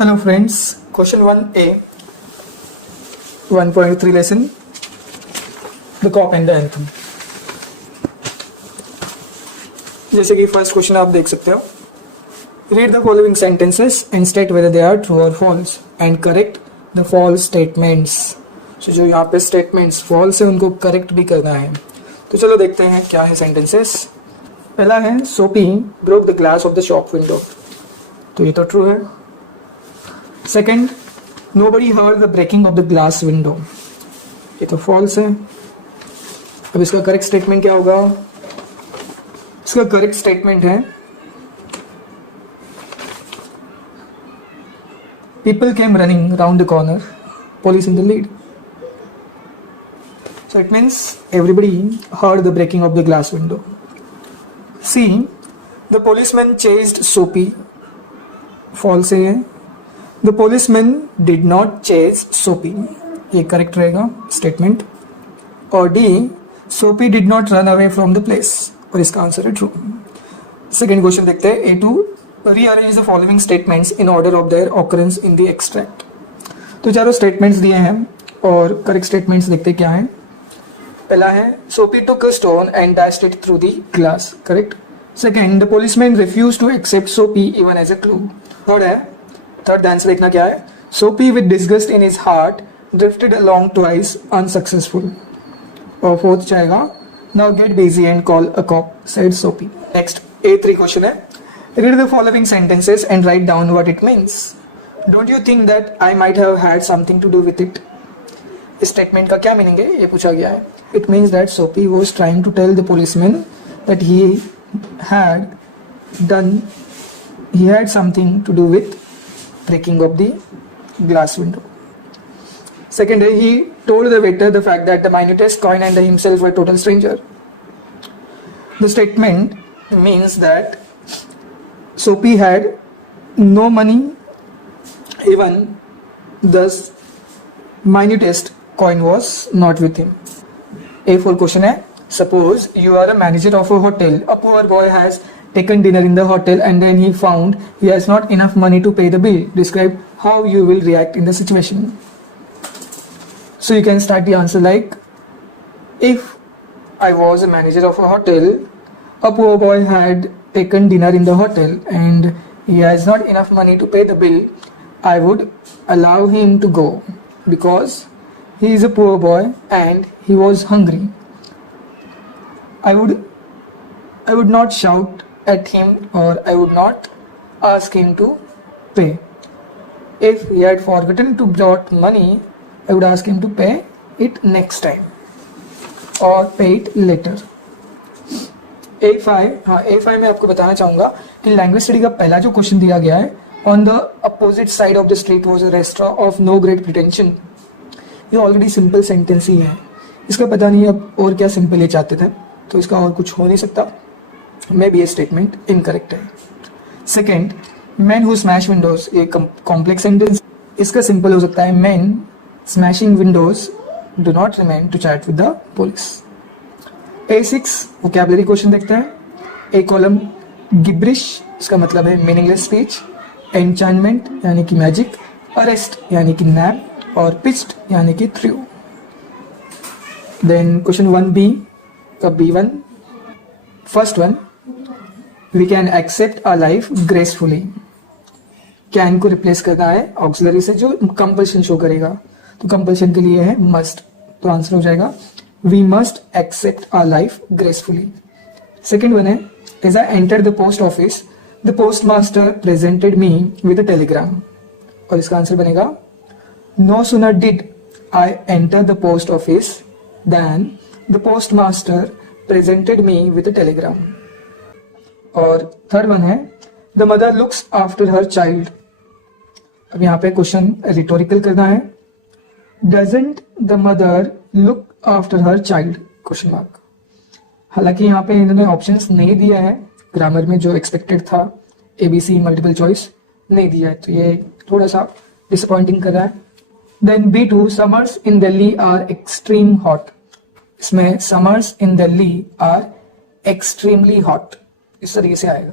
Hello friends, question 1A, 1.3 lesson, the cop and the anthem. जैसे कि first question आप देख सकते हो, read the following sentences and state whether they are true or false and correct the false statements. So जो यहाँ पे statements false है उनको correct भी करना है. तो चलो देखते हैं क्या है sentences. पहला है Sophie broke the glass of the shop window. तो ये तो true है. Second, nobody heard the breaking of the glass window. ये तो false है. अब इसका करेक्ट स्टेटमेंट क्या होगा? इसका करेक्ट स्टेटमेंट है people came running round the corner, police in the lead. So it means everybody heard the breaking of the glass window. C, the policeman chased Sophie. False है. The policeman did not chase Sophie. ये correct रहेगा statement. और D, Sophie did not run away from the place. और इसका answer है true. Second question देखते हैं. A2, rearrange the following statements in order of their occurrence in the extract. तो चारों स्टेटमेंट्स दिए हैं और करेक्ट स्टेटमेंट्स देखते क्या है. पहला है Sophie took a stone and dashed it through the glass. Correct. Second, the policeman refused to accept Sophie even as a clue. Third answer देखना क्या है. Sophie with disgust in his heart drifted along twice unsuccessful. और fourth जाएगा now get busy and call a cop said Sophie. Next A3 question है read the following sentences and write down what it means. Don't you think that I might have had something to do with it? इस statement का क्या meaning है ये पूछा गया है. It means that Sophie was trying to tell the policeman that he had something to do with breaking of the glass window. Second, he told the waiter the fact that the minutest coin and himself were total stranger. The statement means that Sophie had no money, even thus minutest coin was not with him. A4 question है suppose you are a manager of a hotel. A poor boy has taken dinner in the hotel and then he found he has not enough money to pay the bill. Describe how you will react in the situation. So you can start the answer like, if I was a manager of a hotel, a poor boy had taken dinner in the hotel and he has not enough money to pay the bill, I would allow him to go because he is a poor boy and he was hungry. I would not shout at him or I would not ask him to pay. If he had forgotten to brought money, I would ask him to pay it next time or pay it later. A5 में आपको बताना चाहूँगा कि language study का पहला जो question दिया गया है on the opposite side of the street was a restaurant of no great pretension. ये ऑलरेडी सिंपल सेंटेंस ही है. इसका पता नहीं अब और क्या सिंपल ये चाहते थे तो इसका और कुछ हो नहीं सकता. मे बी ये स्टेटमेंट इनकरेक्ट है. Second, man who smash windows, ये कॉम्प्लेक्स सेंटेंस. इसका सिंपल हो सकता है man smashing windows do not remain to chat with the police. A6 vocabulary question देखते हैं. ए कॉलम गिब्रिश, इसका मतलब है मीनिंगलेस स्पीच. एन्चांटमेंट यानी कि मैजिक. अरेस्ट यानी कि नैप और पिच्ड यानी कि थ्रू. देन क्वेश्चन 1B का B1. First one, we can accept our life gracefully. Can को रिप्लेस करना है ऑक्सिलरी से जो कंपल्शन शो करेगा. तो कंपल्शन के लिए है मस्ट. तो आंसर हो जाएगा we must accept our life gracefully. Second one है as I enter the post office the post master presented me with a telegram. और इसका आंसर बनेगा no sooner did I enter the post office then the post master presented me with a telegram. और third one है the mother looks after her child. अब यहाँ पे question rhetorical करना है. doesn't the mother look after her child? Question mark. हालांकि यहाँ पे इन्होंने ऑप्शंस नहीं दिया है ग्रामर में जो एक्सपेक्टेड था. ABC मल्टीपल चॉइस नहीं दिया है तो ये थोड़ा सा डिसअपॉइंटिंग कर रहा है. Then B2 summers in Delhi are extreme hot. इसमें summers in Delhi are extremely hot इस तरीके से आएगा.